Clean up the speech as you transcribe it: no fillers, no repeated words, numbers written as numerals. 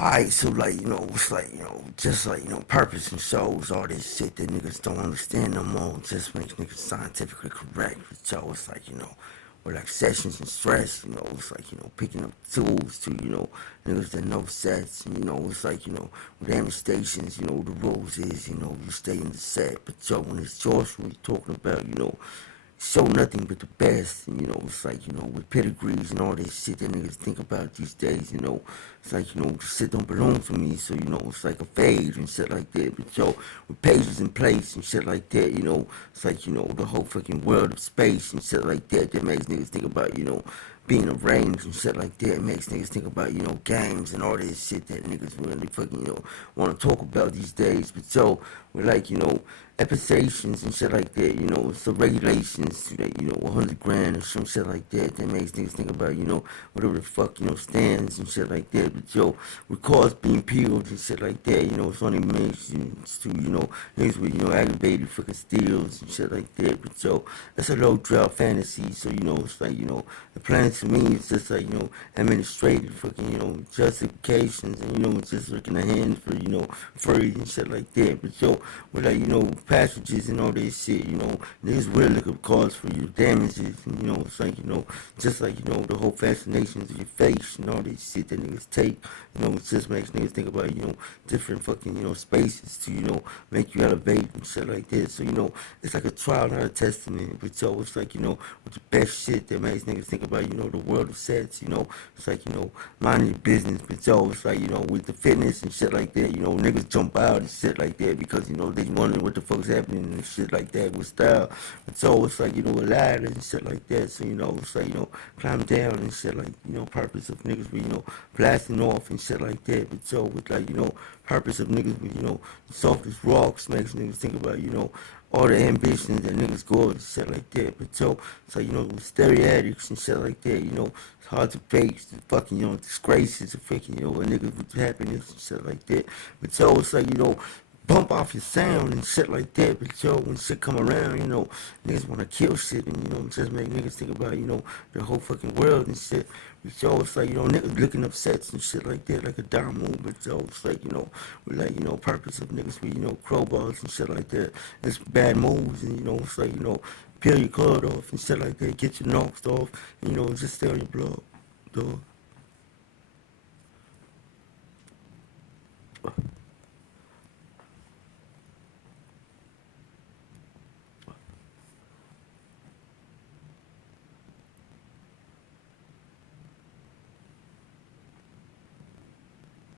Alright, so like, it's like, just like, purpose and shows, all this shit that niggas don't understand no more, just makes niggas scientifically correct. But it's like, relaxations and stress, it's like, picking up tools to, niggas that know sets, and, it's like, with damage stations, the rules is, you stay in the set. But when it's George, we talking about, show nothing but the best. And, it's like, with pedigrees and all this shit that niggas think about these days, it's like, the shit don't belong to me. So, it's like a phase and shit like that. But with pages in place and shit like that, it's like, the whole fucking world of space and shit like that that makes niggas think about, being arranged and shit like that. It makes niggas think about, games and all this shit that niggas really fucking, want to talk about these days. But with like, episations and shit like that, so regulations to that, 100 grand or some shit like that that makes niggas think about, whatever the fuck, stands and shit like that. But with cars being peeled and shit like that, it's only mentions to, niggas with, aggravated fucking steals and shit like that. But that's a low drought fantasy. So, it's like, the plan to me is just like, administrative fucking, justifications and, just looking ahead for, free and shit like that. But with like, passages and all this shit, niggas will look up cars for your damages, and it's like, just like, the whole fascinations of your face and all this shit that niggas take, it just makes niggas think about, different fucking, spaces to, make you elevate and shit like that. So, it's like a trial, not a testament, but it's like, with the best shit that makes niggas think about, the world of sets, it's like, minding your business, but it's like, with the fitness and shit like that, niggas jump out and shit like that because, they wondering what the fuck's happening and shit like that with style. But it's like, with ladders and shit like that. So, it's like, climb down and shit like, purpose of niggas with, blasting off and shit like that. But with like, purpose of niggas with, the softest rocks makes niggas think about, all the ambitions that niggas go and shit like that. But it's like, with stereo addicts and shit like that, it's hard to face the fucking, disgraces of fucking, a nigga with happiness and shit like that. But it's like, bump off your sound and shit like that. But when shit come around, niggas wanna kill shit and just make niggas think about, the whole fucking world and shit. But it's like, niggas looking up sets and shit like that, like a dime move. But it's like, with like, purpose of niggas with, crowbars and shit like that. It's bad moves and it's like, peel your card off and shit like that, get your knocks off, and just stay on your block, dog.